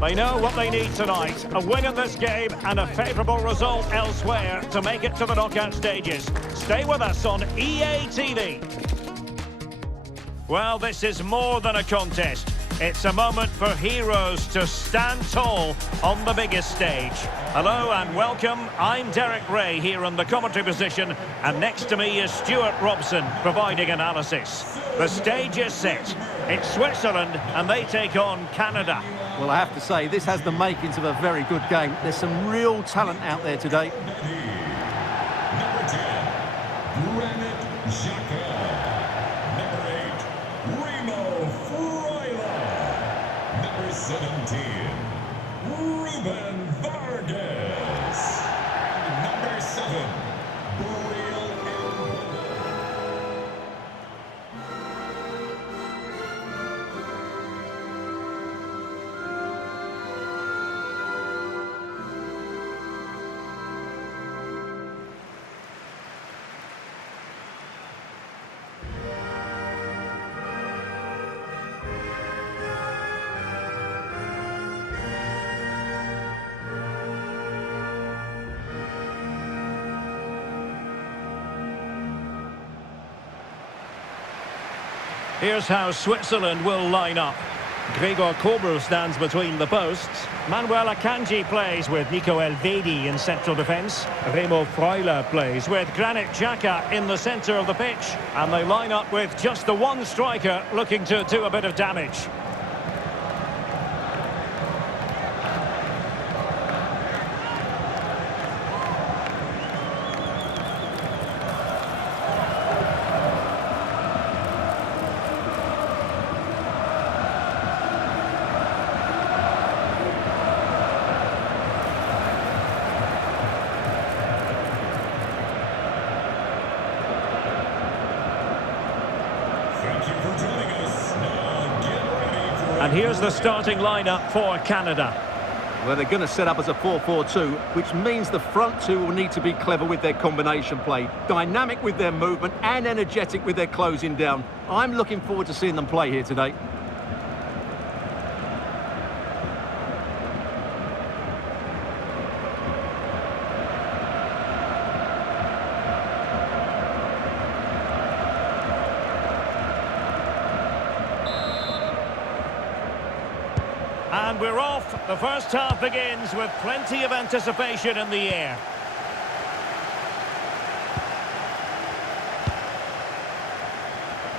They know what they need tonight. A win in this game and a favourable result elsewhere to make it to the knockout stages. Stay with us on EA TV. Well, this is more than a contest. It's a moment for heroes to stand tall on the biggest stage. Hello and welcome. I'm Derek Ray here in the commentary position, and next to me is Stuart Robson providing analysis. The stage is set. It's Switzerland and they take on Canada. Well, I have to say, this has the makings of a very good game. There's some real talent out there today. Number 17, Ruben Vargas. And number 7, Here's how Switzerland will line up. Gregor Kobel stands between the posts. Manuel Akanji plays with Nico Elvedi in central defence. Remo Freuler plays with Granit Xhaka in the centre of the pitch. And they line up with just the one striker looking to do a bit of damage. And here's the starting lineup for Canada. Well, they're going to set up as a 4-4-2, which means the front two will need to be clever with their combination play, dynamic with their movement and energetic with their closing down. I'm looking forward to seeing them play here today. And we're off. The first half begins with plenty of anticipation in the air.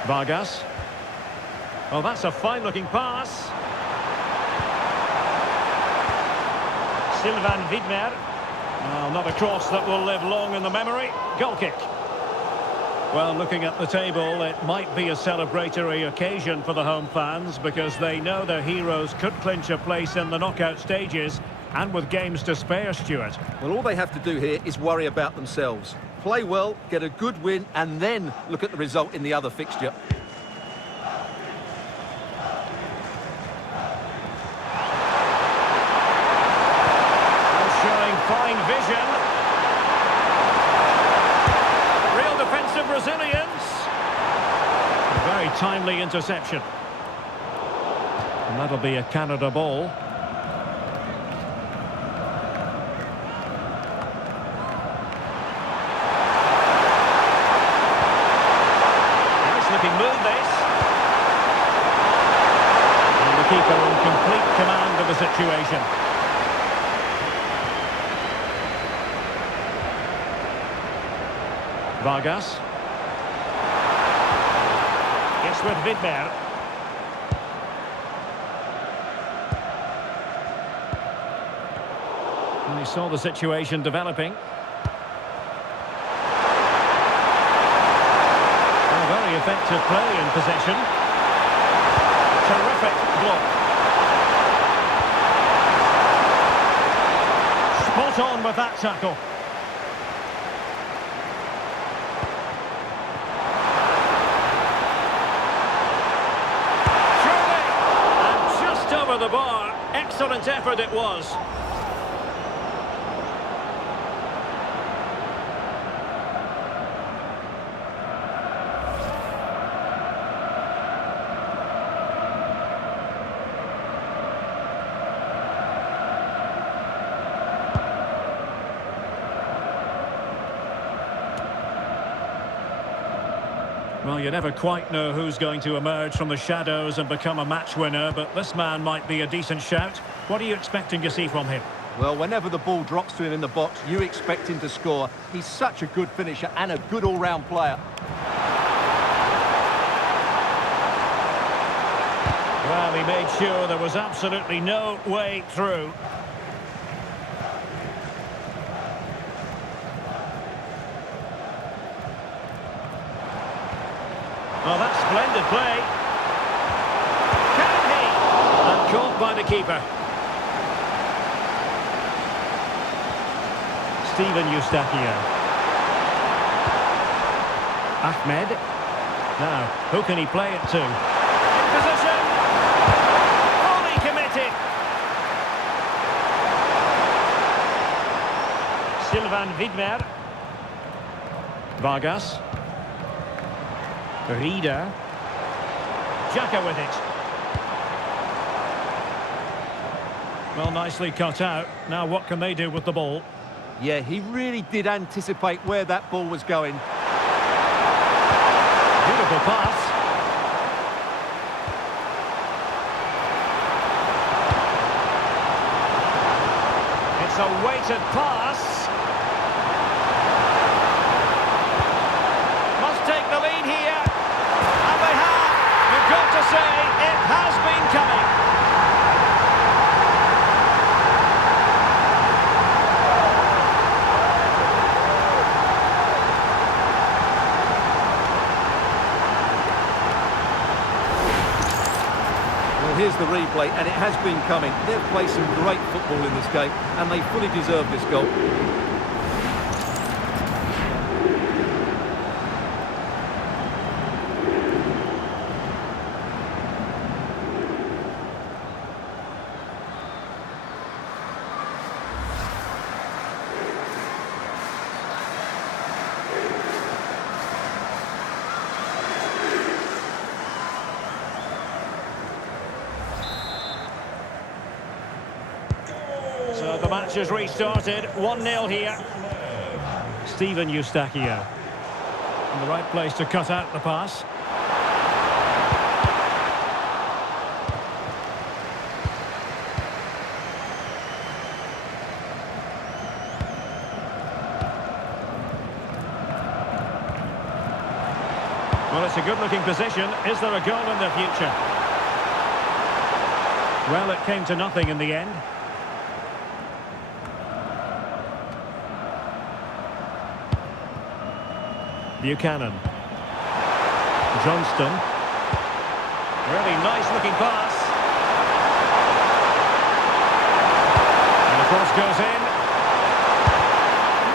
Vargas. Oh, that's a fine-looking pass. Sylvain Widmer. Oh, not a cross that will live long in the memory. Goal kick. Well, looking at the table, it might be a celebratory occasion for the home fans because they know their heroes could clinch a place in the knockout stages, and with games to spare, Stuart. Well, all they have to do here is worry about themselves. Play well, get a good win, and then look at the result in the other fixture. Showing fine vision. Resilience. A very timely interception. And that'll be a Canada ball. Nice looking move this. And the keeper in complete command of the situation. Vargas. With Widmer. And he saw the situation developing. A very effective play in possession. Terrific block. Spot on with that tackle. The bar. Excellent effort it was. Well, you never quite know who's going to emerge from the shadows and become a match winner, but this man might be a decent shout. What are you expecting to see from him? Well, whenever the ball drops to him in the box, you expect him to score. He's such a good finisher and a good all-round player. Well, he made sure there was absolutely no way through. Oh, that's splendid play. Can he? And caught by the keeper. Steven Eustachio. Ahmed. Now, who can he play it to? In position. Fully committed. Sylvain Widmer. Vargas. Rieder. Xhaka with it. Well, nicely cut out. Now what can they do with the ball? Yeah, he really did anticipate where that ball was going. Beautiful pass. It's a weighted pass. Must take the lead here. And they have. You've got to say, it has been coming. Here's the replay, and it has been coming. They've played some great football in this game, and they fully deserve this goal. So the match has restarted, 1-0 here. Steven Eustachio. In the right place to cut out the pass. Well, it's a good-looking position. Is there a goal in the future? Well, it came to nothing in the end. Buchanan. Johnston. Really nice looking pass. And the cross goes in.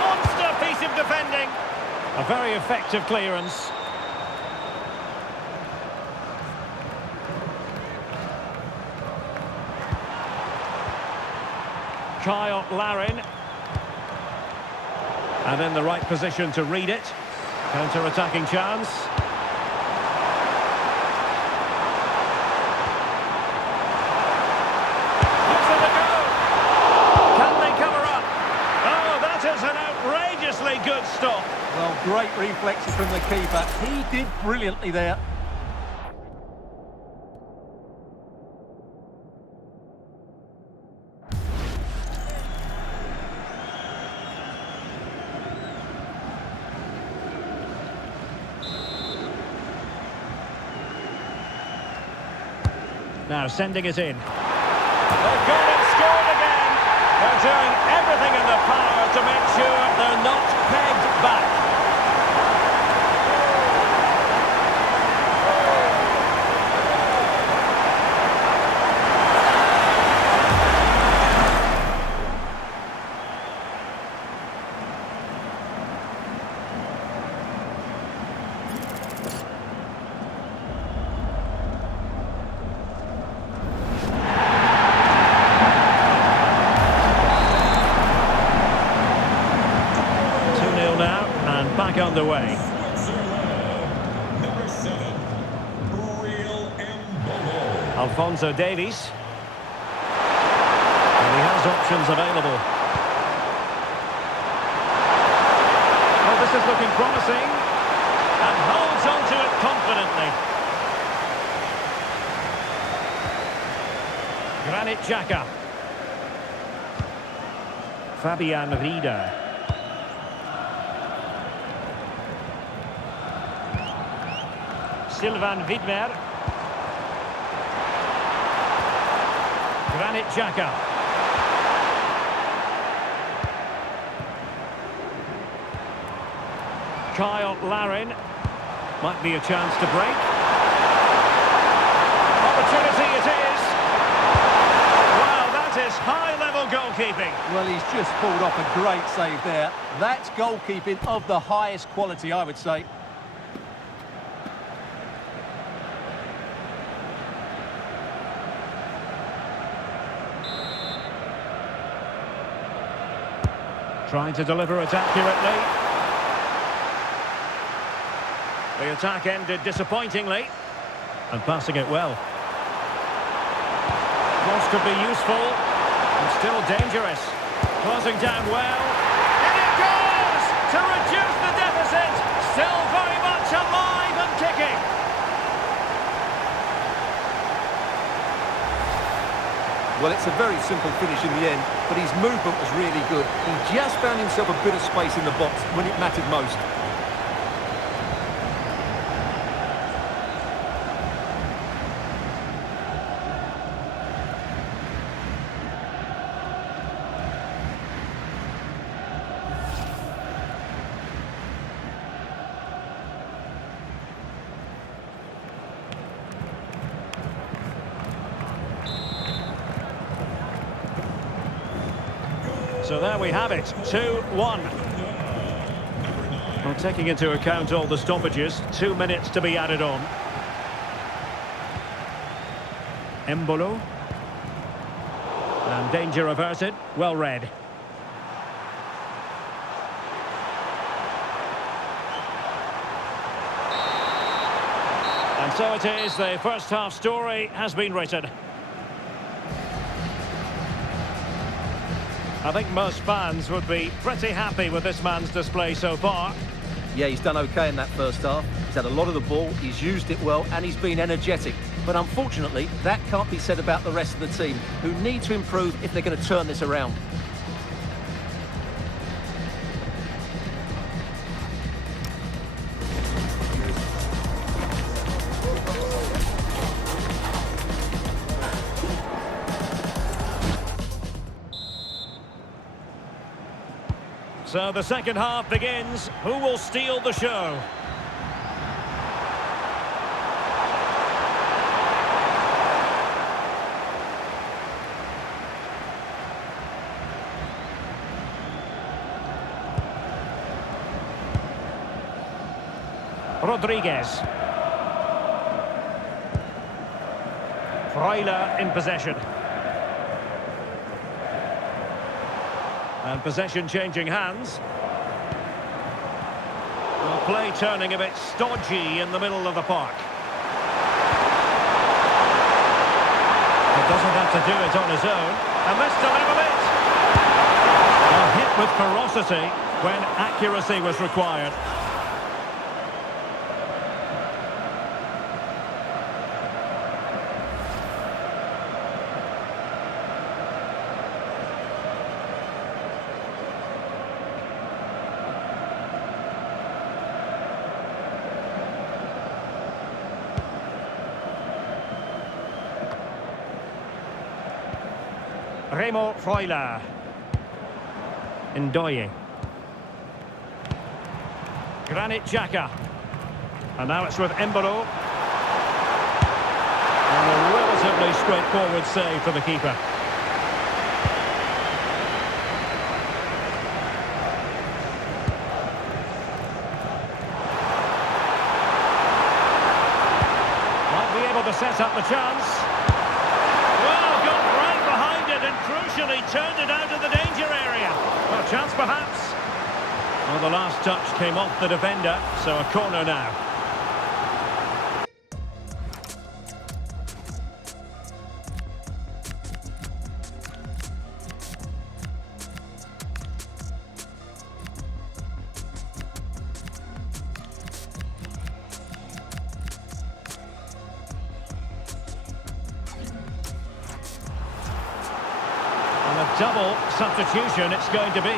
Monster piece of defending. A very effective clearance. Kyle Larin. And in the right position to read it. Counter-attacking chance. Looks at the goal. Can they cover up? Oh, that is an outrageously good stop. Well, great reflexes from the keeper. He did brilliantly there. Now sending it in. They've gone and scored again. They're doing everything in their power to make sure they're not pegged back. Back underway. Number 7, Alphonso Davies. And he has options available. Oh, this is looking promising. and holds on to it confidently. Granit Xhaka. Fabian Rieder. Sylvain Widmer. Granit Xhaka. Kyle Larin. Might be a chance to break. Opportunity it is. Wow, that is high-level goalkeeping. Well, he's just pulled off a great save there. That's goalkeeping of the highest quality, I would say. Trying to deliver it accurately. The attack ended disappointingly. And passing it well. Cross could be useful. And still dangerous. Closing down well. And it goes! To reduce the deficit. Still very much alive and kicking. Well, it's a very simple finish in the end, but his movement was really good. He just found himself a bit of space in the box when it mattered most. So there we have it, 2-1. Well, taking into account all the stoppages, 2 minutes to be added on. Embolo. And danger averted, well read. And so it is, the first half story has been written. I think most fans would be pretty happy with this man's display so far. Yeah, he's done okay in that first half. He's had a lot of the ball, he's used it well, and he's been energetic. But unfortunately, that can't be said about the rest of the team, who need to improve if they're going to turn this around. So the second half begins. Who will steal the show? Rodriguez. Freuler in possession. And possession changing hands. Well, play turning a bit stodgy in the middle of the park. He doesn't have to do it on his own. And this to level it. A hit with ferocity when accuracy was required. Remo Freuler. Ndoye. Granit Xhaka. And now it's with Embolo. And a relatively straightforward save for the keeper. Might be able to set up the chance. Well, got right behind it and crucially turned it out of the danger area. A chance perhaps. Well, the last touch came off the defender, so a corner now. Double substitution it's going to be.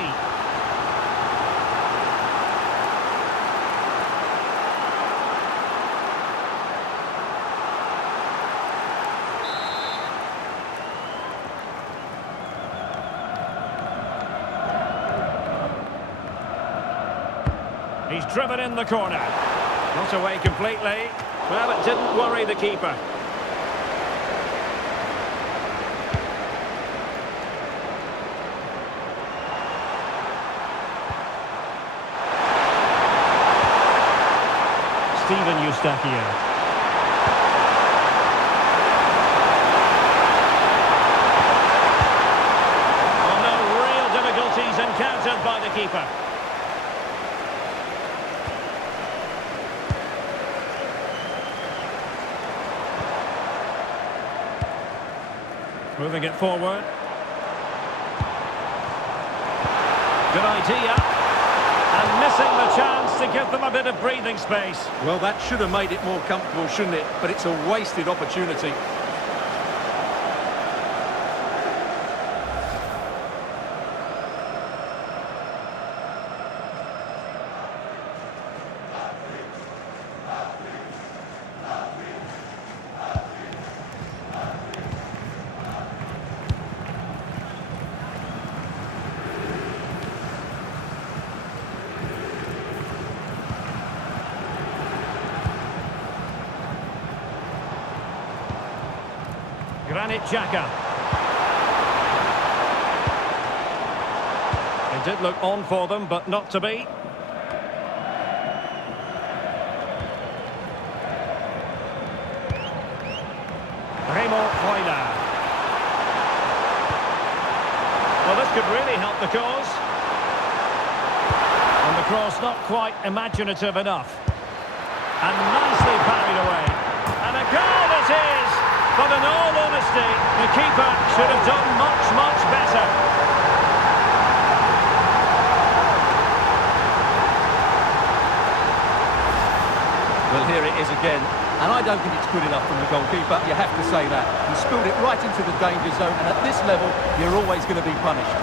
He's driven in the corner. Not away completely. Well, it didn't worry the keeper. Steven Eustachio. Oh, no real difficulties encountered by the keeper. Moving it forward. Good idea. And missing the chance to give them a bit of breathing space. Well, that should have made it more comfortable, shouldn't it? But it's a wasted opportunity. Granit Xhaka. It did look on for them, but not to be. Well, this could really help the cause. And the cross not quite imaginative enough. And nicely parried away. And a goal it is! But in all honesty, the keeper should have done much, much better. Well, here it is again. And I don't think it's good enough from the goalkeeper. You have to say that. He spilled it right into the danger zone. And at this level, you're always going to be punished.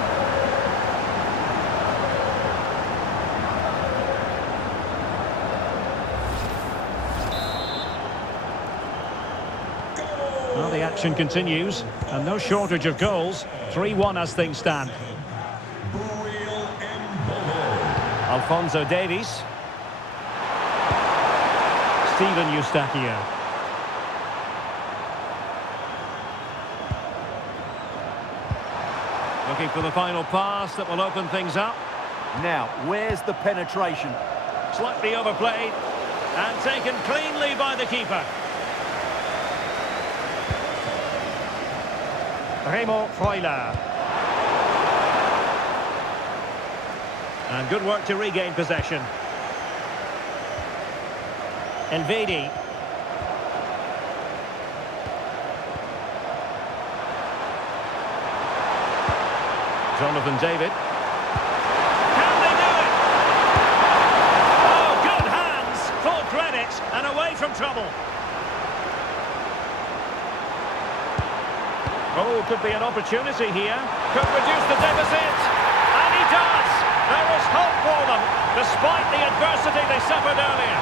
Well, the action continues, and no shortage of goals. 3-1 as things stand. Alphonso Davies. Steven Eustachio. Looking for the final pass that will open things up. Now, where's the penetration? Slightly overplayed and taken cleanly by the keeper. Remo Freuler. And good work to regain possession. Elvedi. Jonathan David. Can they do it? Oh, good hands. Full credit and away from trouble. Oh, could be an opportunity here. Could reduce the deficit. And he does. There is hope for them, despite the adversity they suffered earlier.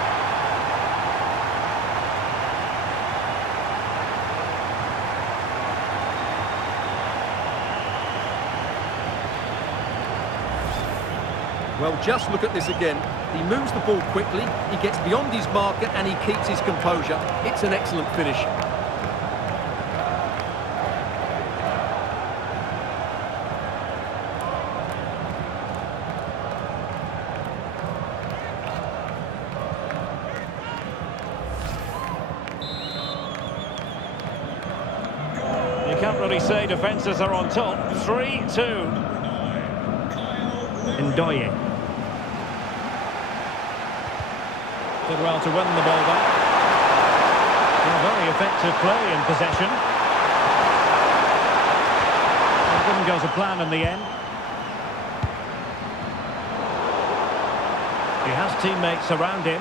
Well, just look at this again. He moves the ball quickly, he gets beyond his marker and he keeps his composure. It's an excellent finish. You can't really say defences are on top. 3-2. Ndoye. Did well to win the ball back. Very effective play in possession. It didn't go to plan in the end. He has teammates around him.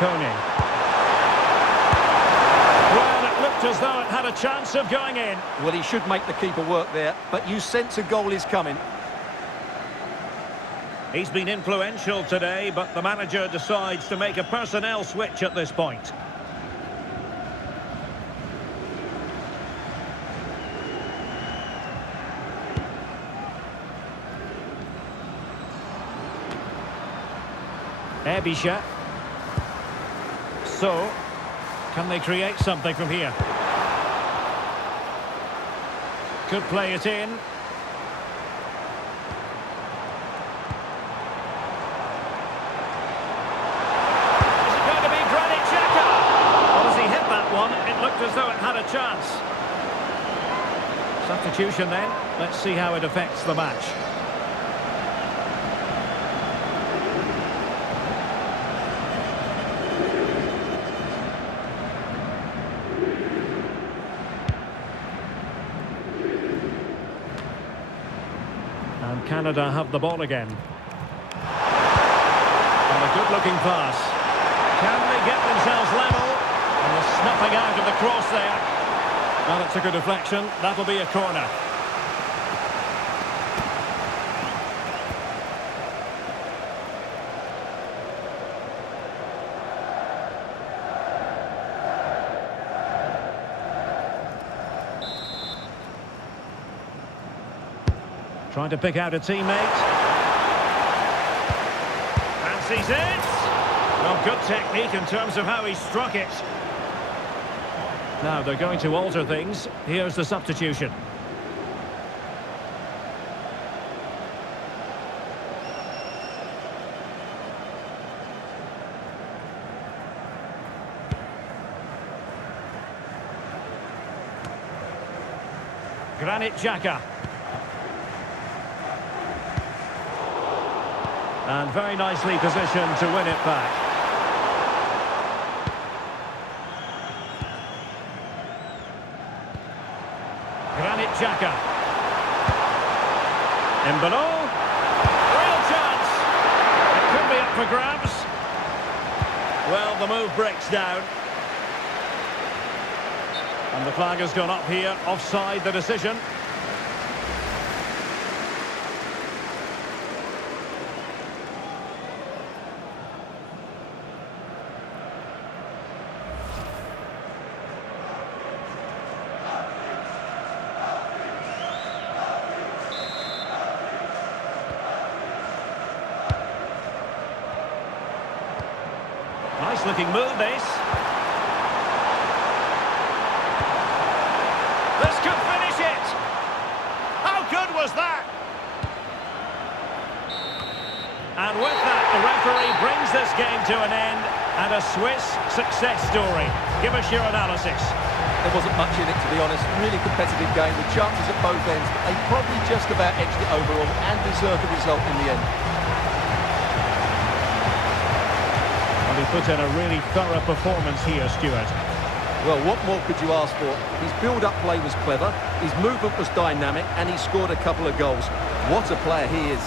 Coney. Well, it looked as though it had a a chance of going in. Well, he should make the keeper work there, but you sense a goal is coming. He's been influential today, but the manager decides to make a personnel switch at this point. Ebisha. So, can they create something from here? Could play it in. It looked as though it had a chance. Substitution then. Let's see how it affects the match. And Canada have the ball again. And a good-looking pass. Can they get themselves level? And the snuffing out of the cross there. Well, it's a good deflection. That'll be a corner. Trying to pick out a teammate. Fancies it. Well, good technique in terms of how he struck it. Now they're going to alter things. Here's the substitution. Granit Xhaka. And very nicely positioned to win it back. Granit Xhaka. Mudou. Real chance. It could be up for grabs. Well, the move breaks down. And the flag has gone up here. Offside the decision. Nice looking move, this. This could finish it. How good was that? And with that, the referee brings this game to an end and a Swiss success story. Give us your analysis. There wasn't much in it, to be honest. Really competitive game with chances at both ends, but they probably just about edged it overall and deserved the result in the end. He put in a really thorough performance here, Stuart. Well, what more could you ask for? His build-up play was clever, his movement was dynamic, and he scored a couple of goals. What a player he is.